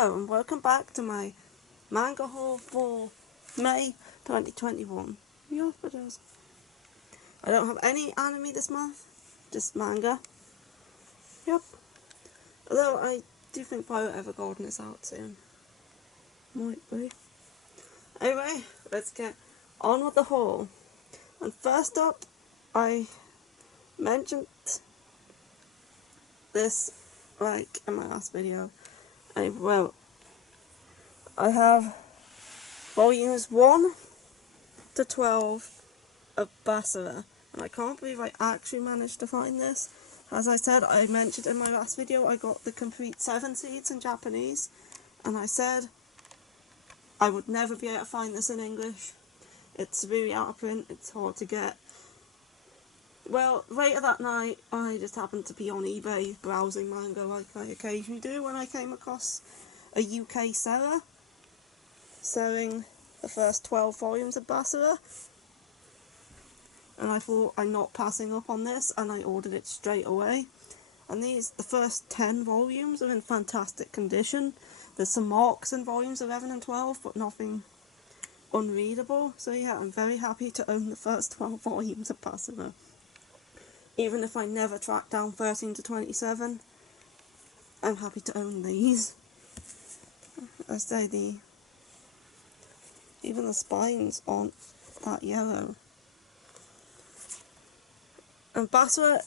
Hello and welcome back to my Manga Haul for May 2021. Yeah, it is. I don't have any anime this month, just manga. Yep. Although I do think Violet Evergarden is out soon. Might be. Anyway, let's get on with the haul. And first up, I mentioned this in my last video. I have volumes 1 to 12 of Basara, and I can't believe I actually managed to find this. As I said, I mentioned in my last video, I got the complete 7 seeds in Japanese, and I said I would never be able to find this in English. It's really out of print, it's hard to get. Well, later that night, I just happened to be on eBay browsing manga like I occasionally do when I came across a UK seller selling the first 12 volumes of Basara. And I thought, I'm not passing up on this, and I ordered it straight away. And the first 10 volumes are in fantastic condition. There's some marks in volumes 11 and 12, but nothing unreadable. So yeah, I'm very happy to own the first 12 volumes of Basara. Even if I never track down 13 to 27, I'm happy to own these. I say even the spines aren't that yellow. And Basara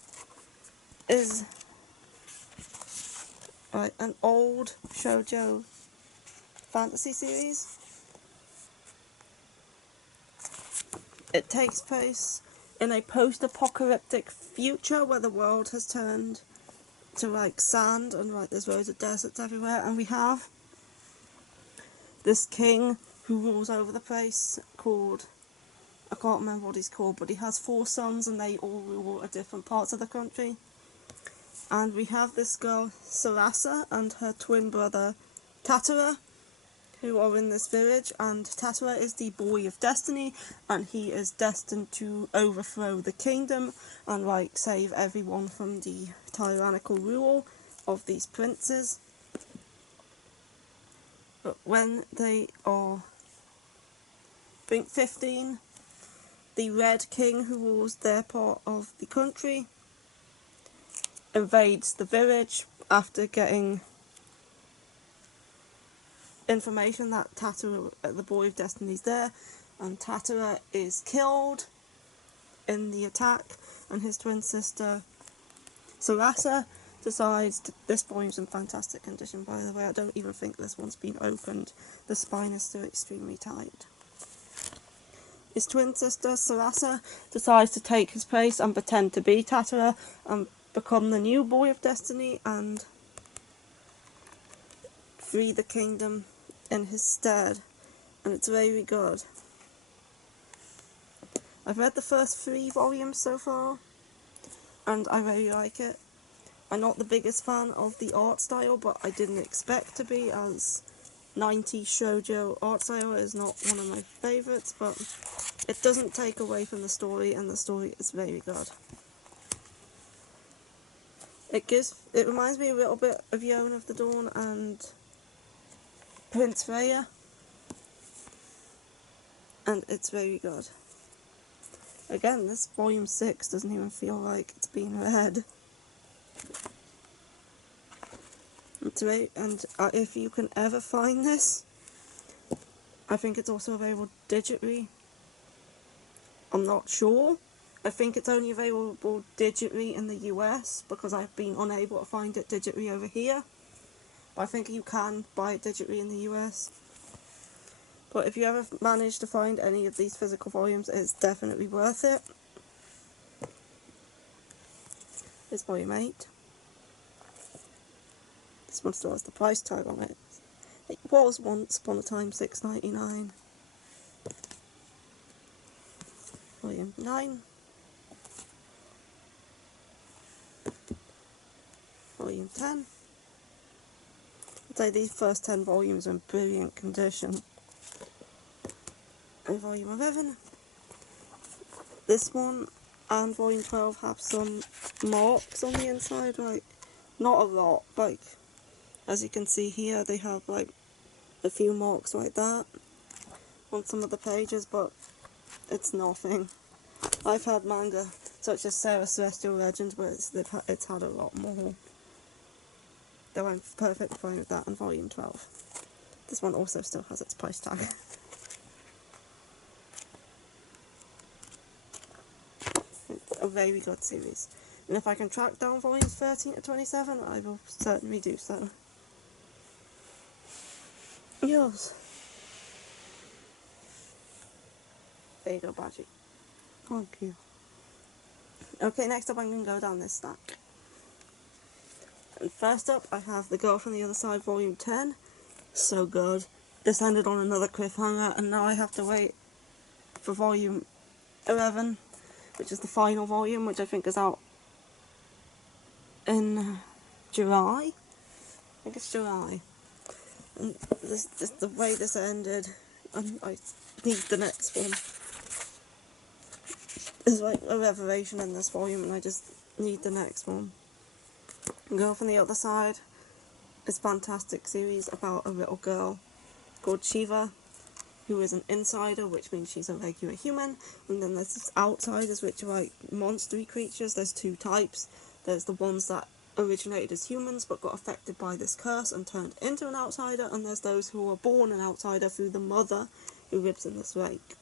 is an old shoujo fantasy series. It takes place in a post-apocalyptic future where the world has turned to sand and there's roads of deserts everywhere, and we have this king who rules over the place called, I can't remember what he's called, but he has 4 sons and they all rule at different parts of the country. And we have this girl, Sarasa, and her twin brother, Tatara, who are in this village, and Tatara is the boy of destiny, and he is destined to overthrow the kingdom and save everyone from the tyrannical rule of these princes. But when they are, I think, 15, the Red King, who rules their part of the country, invades the village after getting information that Tatara, the boy of destiny, is there, and Tatara is killed in the attack, and his twin sister Sarasa decides this volume's in fantastic condition, by the way. I don't even think this one's been opened. The spine is still extremely tight. His twin sister Sarasa decides to take his place and pretend to be Tatara and become the new boy of destiny and free the kingdom in his stead, and it's very good. I've read the first 3 volumes so far, and I really like it. I'm not the biggest fan of the art style, but I didn't expect to be, as 90s shoujo art style is not one of my favourites, but it doesn't take away from the story, and the story is very good. It reminds me a little bit of Yona of the Dawn and Prince Freya, and it's very good. Again, this volume 6 doesn't even feel like it's been read. And if you can ever find this, I think it's also available digitally. I'm not sure. I think it's only available digitally in the US because I've been unable to find it digitally over here. But I think you can buy it digitally in the US. But if you ever manage to find any of these physical volumes, it's definitely worth it. It's volume 8. This one still has the price tag on it. It was once upon a time $6.99. Volume 9. Volume 10. I'd say these first 10 volumes are in brilliant condition. And volume 11. This one and volume 12 have some marks on the inside, not a lot, As you can see here, they have like a few marks like that on some of the pages, but it's nothing. I've had manga such as Sarah Celestial Legends where it's had a lot more. Though I'm perfectly fine with that in volume 12. This one also still has its price tag. It's a very good series. And if I can track down volumes 13 to 27, I will certainly do so. Yours. There you go, Badgie. Thank you. Okay, next up I'm going to go down this stack. And first up I have The Girl from the Other Side Volume 10. So good. This ended on another cliffhanger and now I have to wait for Volume 11, which is the final volume, which I think is out in July. I think it's July. And this the way this ended, and I need the next one. There's like a revelation in this volume and I just need the next one. Girl from the Other Side is a fantastic series about a little girl called Shiva, who is an insider, which means she's a regular human, and then there's outsiders, which are like monstery creatures. There's two types. There's the ones that originated as humans but got affected by this curse and turned into an outsider, and there's those who were born an outsider through the mother who lives in this lake.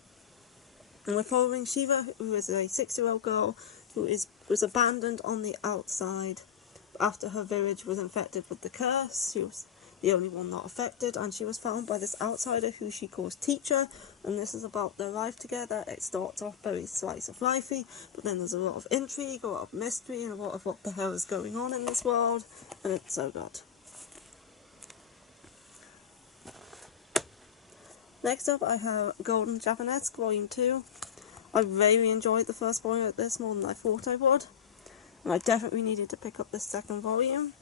And we're following Shiva, who is a 6-year-old girl who was abandoned on the outside after her village was infected with the curse. She was the only one not affected, and she was found by this outsider who she calls Teacher, and this is about their life together. It starts off very slice of lifey, but then there's a lot of intrigue, a lot of mystery, and a lot of what the hell is going on in this world, and it's so good. Next up I have Golden Japanesque Volume 2. I really enjoyed the first volume of this more than I thought I would, and I definitely needed to pick up this second volume.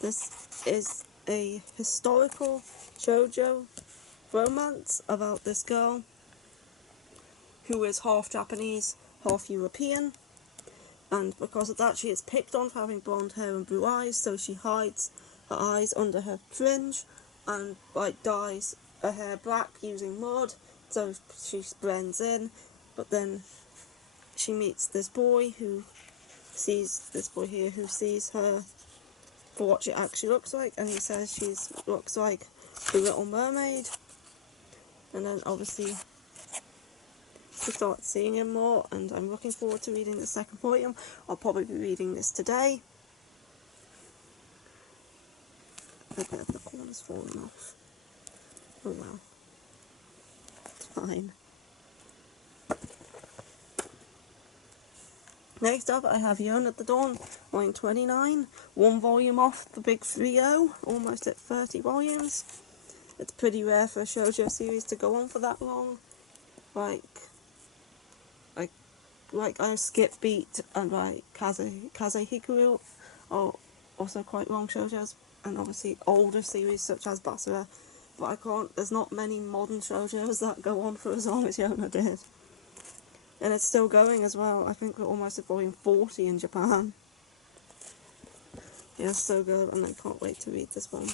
This is a historical shoujo romance about this girl who is half Japanese, half European, and because of that she is picked on for having blonde hair and blue eyes, so she hides her eyes under her fringe and like dyes her hair black using mud, so she blends in. But then she meets this boy who sees her for what she actually looks like, and he says she looks like the Little Mermaid. And then obviously we start seeing him more, and I'm looking forward to reading the second volume. I'll probably be reading this today. Okay, the corner's fallen off. Oh well. It's fine. Next up I have Yone at the Dawn, volume 29. One volume off the big 3-0, almost at 30 volumes. It's pretty rare for a shoujo series to go on for that long. Like I Skip Beat and like Kaze Hikaru are also quite long shoujos, and obviously older series such as Basara, but there's not many modern shoujos that go on for as long as Yona did. And it's still going as well. I think we're almost at volume 40 in Japan. Yeah, it's so good, and I can't wait to read this one.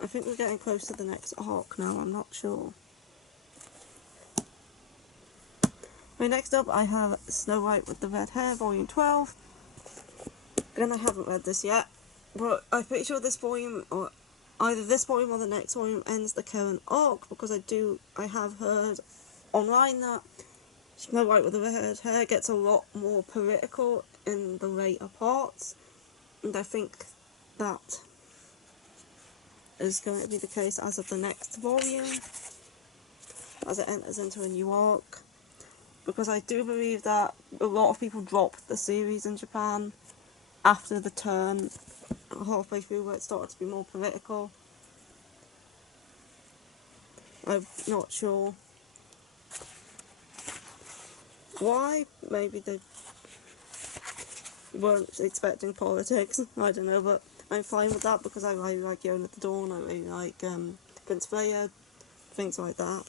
I think we're getting close to the next arc now, I'm not sure. Next up I have Snow White with the Red Hair, volume 12. Again, I haven't read this yet, but I'm pretty sure this volume, or either this volume or the next volume, ends the current arc, because I have heard online that Snow White with the Red Hair gets a lot more political in the later parts, and I think that is going to be the case as of the next volume, as it enters into a new arc. Because I do believe that a lot of people dropped the series in Japan after the turn halfway through where it started to be more political. I'm not sure why. Maybe they weren't expecting politics, I don't know, but I'm fine with that because I really like Yone at the Dawn, I really like Prince Freya, things like that.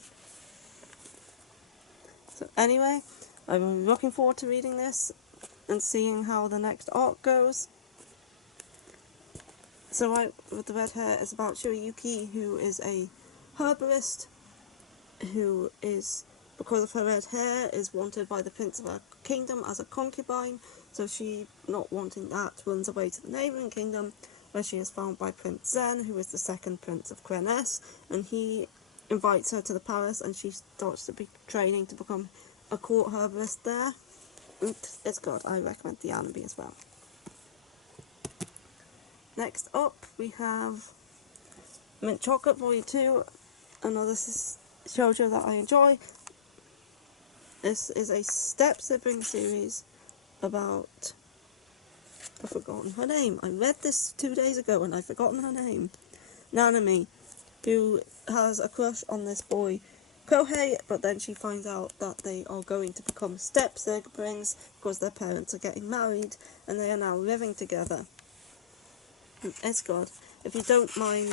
So anyway, I'm looking forward to reading this and seeing how the next arc goes. So with the red hair is about Shirayuki, who is a herbalist, who is, because of her red hair, is wanted by the prince of her kingdom as a concubine. So she, not wanting that, runs away to the neighbouring kingdom, where she is found by Prince Zen, who is the second prince of Krenes, and he invites her to the palace, and she starts to be training to become a court herbalist there. It's good. I recommend the anime as well. Next up, we have Mint Chocolate Volume 2, another shoujo that I enjoy. This is a step-sibling series about... I've forgotten her name. I read this 2 days ago and I've forgotten her name. Nanami, who has a crush on this boy, Kohei, but then she finds out that they are going to become step-siblings because their parents are getting married and they are now living together. It's good. If you don't mind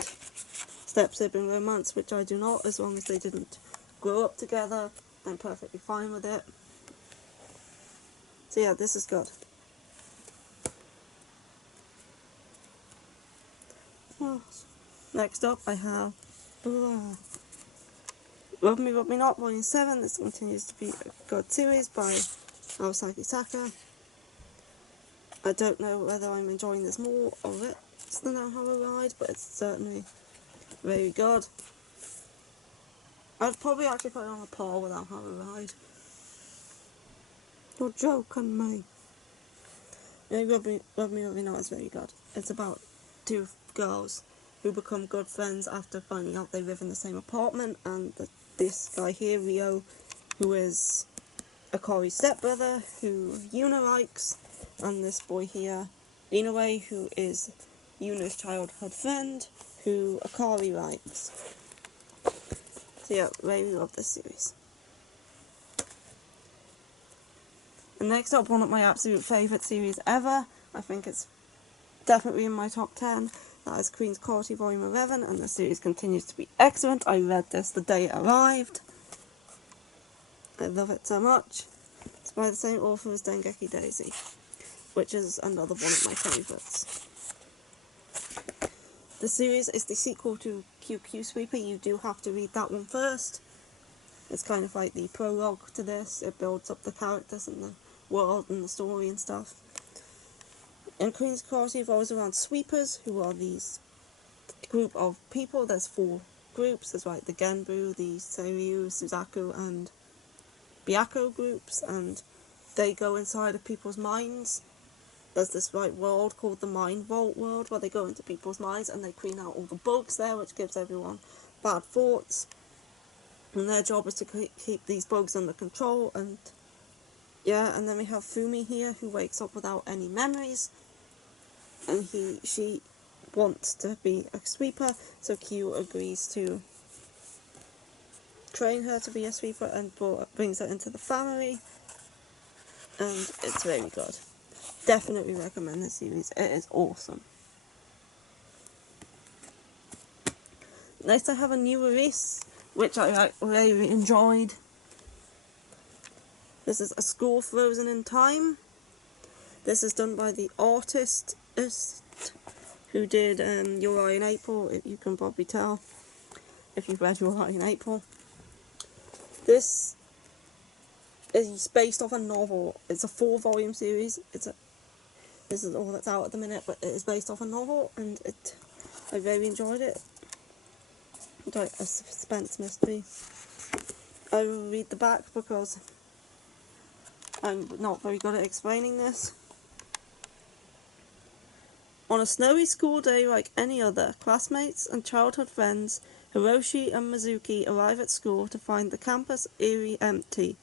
step-sibling romance, which I do not, as long as they didn't grow up together, I'm perfectly fine with it. So yeah, this is good. Next up I have Love Me Not Volume 7. This continues to be a good series by Sasaki Minor. I don't know whether I'm enjoying this more or less than How I Ride, but it's certainly very good. I'd probably actually put it on a par with How I Ride. You're joking me. Yeah, Love Me Not is very good. It's about two girls who become good friends after finding out they live in the same apartment, and this guy here, Ryo, who is Akari's stepbrother, who Yuna likes, and this boy here, Inoue, who is Yuna's childhood friend, who Akari likes. So yeah, really love this series. And next up, one of my absolute favourite series ever. I think it's definitely in my top 10. That is Queen's Court Volume 11, and the series continues to be excellent. I read this the day it arrived. I love it so much. It's by the same author as Dengeki Daisy, which is another one of my favourites. The series is the sequel to QQ Sweeper. You do have to read that one first. It's kind of like the prologue to this. It builds up the characters and the world and the story and stuff. And Queen's Court revolves around sweepers, who are these group of people. There's 4 groups. There's like the Genbu, the Seiryu, Suzaku, and Byakko groups, and they go inside of people's minds. There's this world called the Mind Vault world, where they go into people's minds and they clean out all the bugs there, which gives everyone bad thoughts. And their job is to keep these bugs under control. And yeah, and then we have Fumi here, who wakes up without any memories, and she wants to be a sweeper, so Q agrees to train her to be a sweeper and brings her into the family, and it's very good. Definitely recommend this series. It is awesome. Next I have a new release, which I really enjoyed. This is A School Frozen in Time. This is done by the artist who did Your Eye in April, if you can probably tell, if you've read Your Eye in April. This is based off a novel. It's a 4-volume series. This is all that's out at the minute, but it is based off a novel, and I very enjoyed it. It's like a suspense mystery. I will read the back because I'm not very good at explaining this. On a snowy school day like any other, classmates and childhood friends Hiroshi and Mizuki arrive at school to find the campus eerie empty.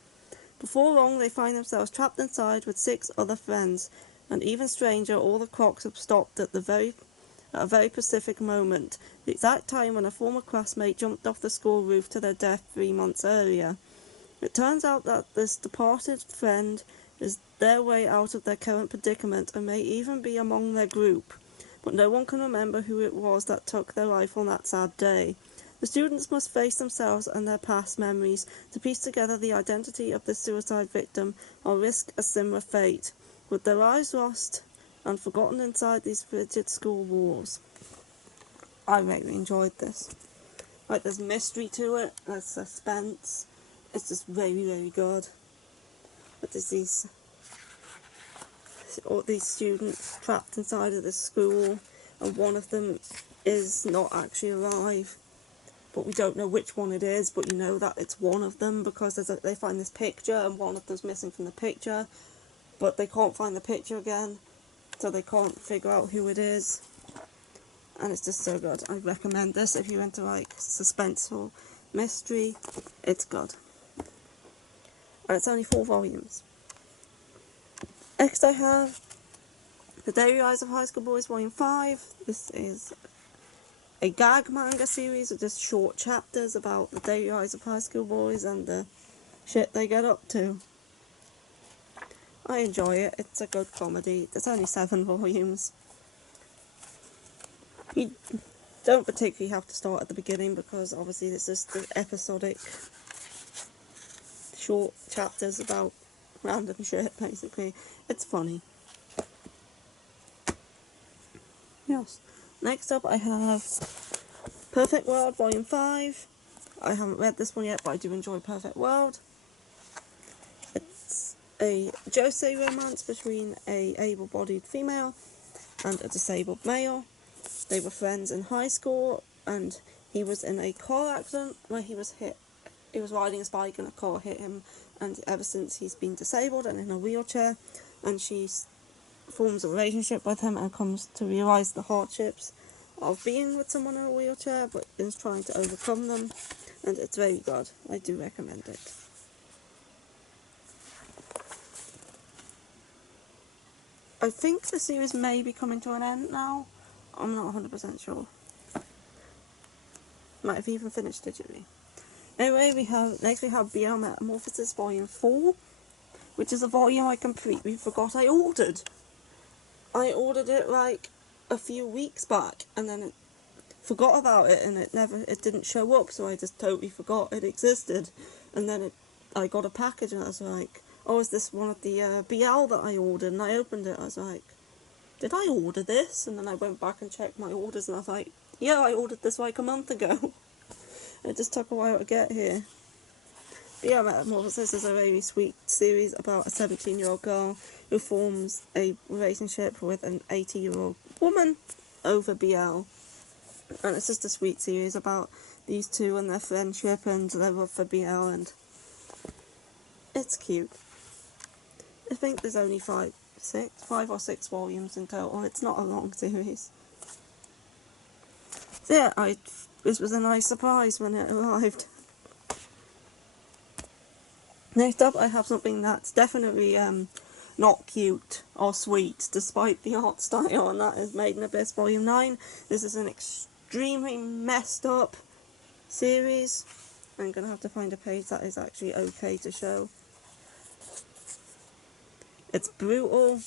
Before long, they find themselves trapped inside with 6 other friends, and even stranger, all the clocks have stopped at a very specific moment, the exact time when a former classmate jumped off the school roof to their death 3 months earlier. It turns out that this departed friend is their way out of their current predicament and may even be among their group, but no one can remember who it was that took their life on that sad day. The students must face themselves and their past memories to piece together the identity of the suicide victim or risk a similar fate, with their lives lost and forgotten inside these frigid school walls. I really enjoyed this. Like, there's mystery to it, there's suspense. It's just very, very good. But there's all these students trapped inside of this school, and one of them is not actually alive. But we don't know which one it is, but you know that it's one of them because they find this picture and one of them's missing from the picture, but they can't find the picture again, so they can't figure out who it is. And it's just so good. I recommend this if you're into like suspense or mystery. It's good. And it's only 4 volumes. Next I have The Daily Lives of High School Boys Volume 5. This is a gag manga series of just short chapters about the daily lives of high school boys and the shit they get up to. I enjoy it. It's a good comedy. There's only 7 volumes. You don't particularly have to start at the beginning because obviously it's just the episodic short chapters about random shit, basically. It's funny. Yes. Next up I have Perfect World Volume 5. I haven't read this one yet, but I do enjoy Perfect World. It's a josei romance between a able-bodied female and a disabled male. They were friends in high school, and he was in a car accident where he was hit. He was riding his bike and a car hit him, and ever since he's been disabled and in a wheelchair, and she forms a relationship with him and comes to realise the hardships of being with someone in a wheelchair, but is trying to overcome them, and it's very good. I do recommend it. I think the series may be coming to an end now. I'm not 100% sure. Might have even finished digitally. Anyway, next we have BL Metamorphosis Volume 4, which is a volume I completely forgot I ordered. I ordered it like a few weeks back, and then forgot about it, and it didn't show up, so I just totally forgot it existed. And then I got a package, and I was like, oh, is this one of the BL that I ordered? And I opened it, I was like, did I order this? And then I went back and checked my orders, and I was like, yeah, I ordered this like a month ago. It just took a while to get here. BL Metamorphosis is a very sweet series about a 17-year-old girl who forms a relationship with an 80-year-old woman over BL. And it's just a sweet series about these two and their friendship and their love for BL, and it's cute. I think there's only 5 or 6 volumes in total. It's not a long series. So yeah, this was a nice surprise when it arrived. Next up, I have something that's definitely not cute or sweet, despite the art style, and that is Made in Abyss Volume 9. This is an extremely messed up series. I'm going to have to find a page that is actually okay to show. It's brutal.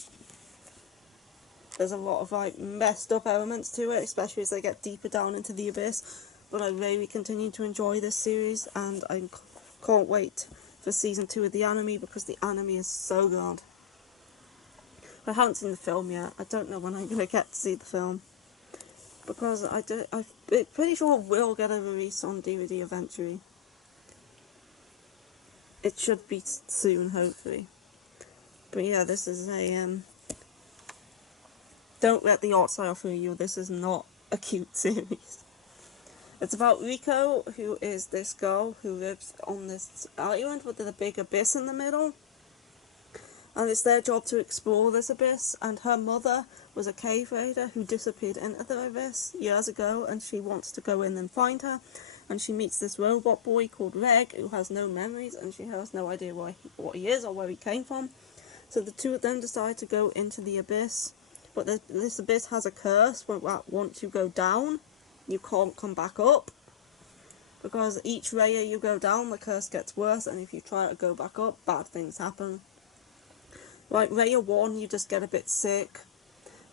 There's a lot of like messed up elements to it, especially as they get deeper down into the abyss. But I really continue to enjoy this series, and I can't wait for season 2 of the anime, because the anime is so good. I haven't seen the film yet. I don't know when I'm going to get to see the film, because I'm pretty sure it will get a release on DVD eventually. It should be soon, hopefully. But yeah, this is a don't let the art style fool you. This is not a cute series. It's about Riko, who is this girl who lives on this island with a big abyss in the middle. And it's their job to explore this abyss, and her mother was a cave raider who disappeared into the abyss years ago, and she wants to go in and find her. And she meets this robot boy called Reg, who has no memories, and she has no idea what he is or where he came from. So the two of them decide to go into the abyss. But this abyss has a curse where once you go down, you can't come back up. Because each layer you go down, the curse gets worse, and if you try to go back up, bad things happen. Like, layer 1, you just get a bit sick.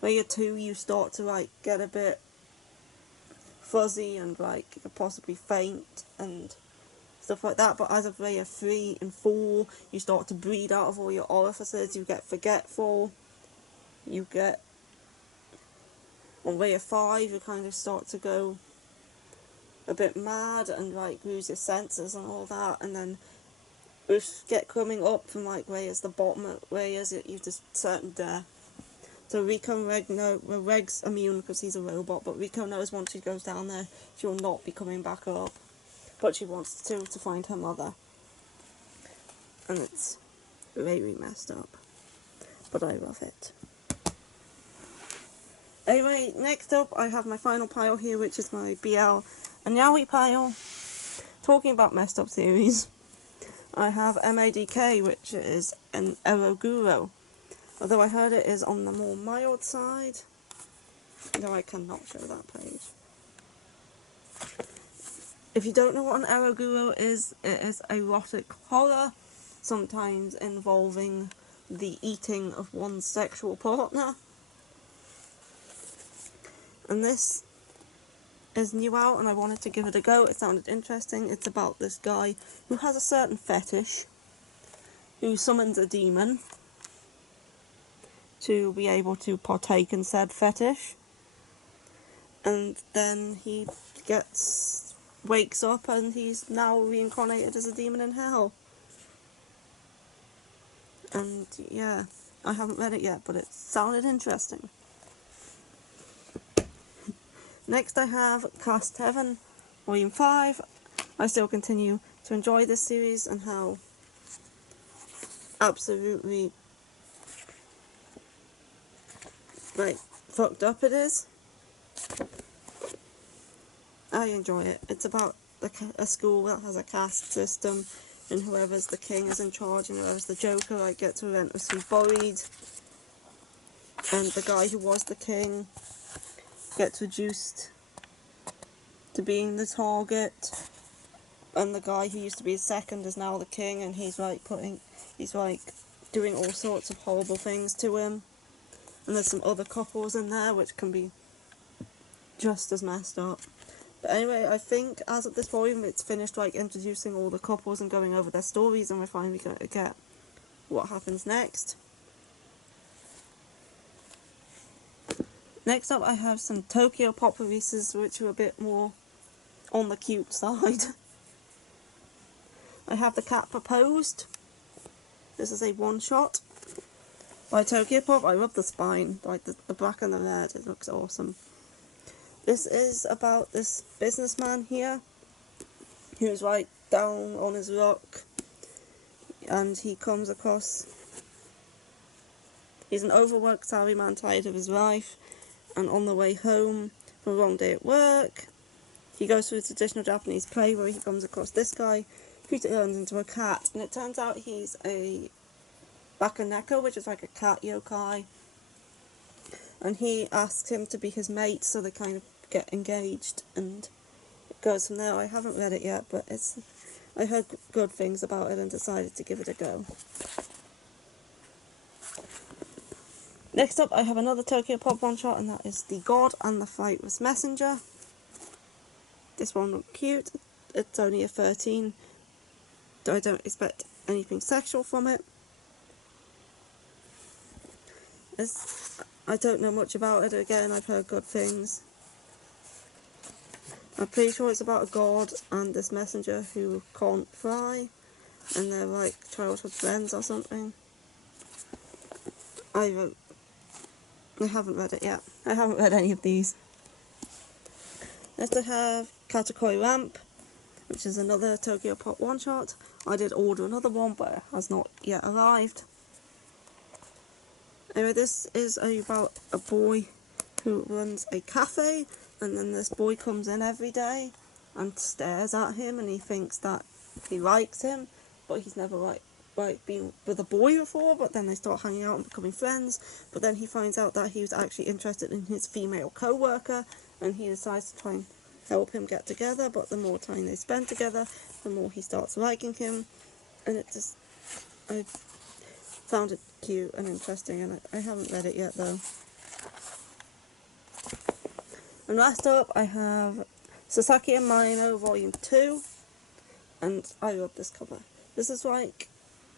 Layer 2, you start to, like, get a bit fuzzy and, like, you could possibly faint and stuff like that. But as of layer 3 and 4, you start to bleed out of all your orifices, you get forgetful, you get on Way of 5 you kind of start to go a bit mad and like lose your senses and all that, and then we get coming up from like Ray's the bottom of Ray's, you just certain death. So Rico and Reg know, well, Reg's immune because he's a robot, but Rico knows once she goes down there she will not be coming back up, but she wants to find her mother, and it's very messed up, but I love it. Anyway, next up I have my final pile here, which is my BL and Yaoi pile. Talking about messed up series, I have Madk, which is an Eroguro, although I heard it is on the more mild side, though I cannot show that page. If you don't know what an Eroguro is, it is erotic horror, sometimes involving the eating of one's sexual partner. And this is new out and I wanted to give it a go. It sounded interesting. It's about this guy who has a certain fetish, who summons a demon to be able to partake in said fetish, and then he wakes up and he's now reincarnated as a demon in hell. And yeah, I haven't read it yet, but it sounded interesting. Next I have Cast Heaven, Volume 5. I still continue to enjoy this series and how absolutely like fucked up it is. I enjoy it. It's about a school that has a caste system, and whoever's the king is in charge, and whoever's the joker like gets relentlessly bullied, and the guy who was the king gets reduced to being the target, and the guy who used to be second is now the king, and he's like doing all sorts of horrible things to him. And there's some other couples in there which can be just as messed up. But anyway, I think as of this volume it's finished like introducing all the couples and going over their stories, and we're finally going to get what happens next. Next up I have some Tokyo Pop releases which are a bit more on the cute side. I have The Cat Proposed. This is a one-shot by Tokyo Pop. I love the spine, like the black and the red, it looks awesome. This is about this businessman here who's like down on his luck, and he comes across, he's an overworked salaryman tired of his life, and on the way home from a long day at work he goes through a traditional Japanese play where he comes across this guy who turns into a cat, and it turns out he's a Bakaneko, which is like a cat yokai, and he asks him to be his mate, so they kind of get engaged, and it goes from there. I haven't read it yet, but I heard good things about it and decided to give it a go. Next up I have another Tokyo Pop one-shot, and that is The God and the Flightless Messenger. This one looked cute. It's only a 13, though I don't expect anything sexual from it. I don't know much about it. Again, I've heard good things. I'm pretty sure it's about a god and this messenger who can't fly, and they're like childhood friends or something. I haven't read it yet. I haven't read any of these. Next I have Katakoi Ramp, which is another Tokyo Pop one-shot. I did order another one, but it has not yet arrived. Anyway, this is about a boy who runs a cafe, and then this boy comes in every day and stares at him, and he thinks that he likes him, but he's never like been with a boy before. But then they start hanging out and becoming friends, but then he finds out that he was actually interested in his female co-worker, and he decides to try and help him get together. But the more time they spend together, the more he starts liking him, and I found it cute and interesting, and I haven't read it yet though. And last up I have Sasaki Minor Volume 2, and I love this cover. This is like,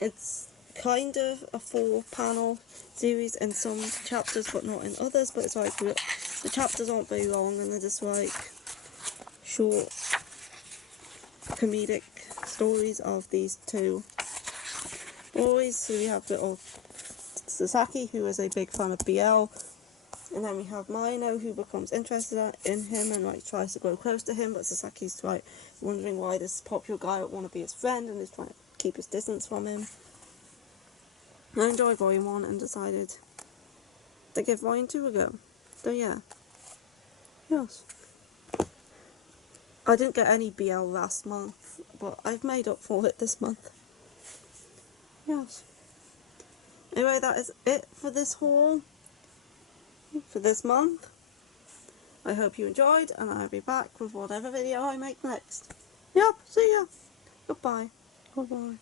it's kind of a 4-panel series in some chapters but not in others, but it's like the chapters aren't very long and they're just like short comedic stories of these two boys. So we have little Sasaki, who is a big fan of BL, and then we have Minor, who becomes interested in him and like tries to grow close to him, but Sasaki's like wondering why this popular guy would want to be his friend and is trying to keep his distance from him. I enjoyed Volume 1 and decided to give Volume 2 a go. So yeah. Yes. I didn't get any BL last month, but I've made up for it this month. Yes. Anyway, that is it for this haul for this month. I hope you enjoyed, and I'll be back with whatever video I make next. Yep, see ya. Goodbye. Goodbye.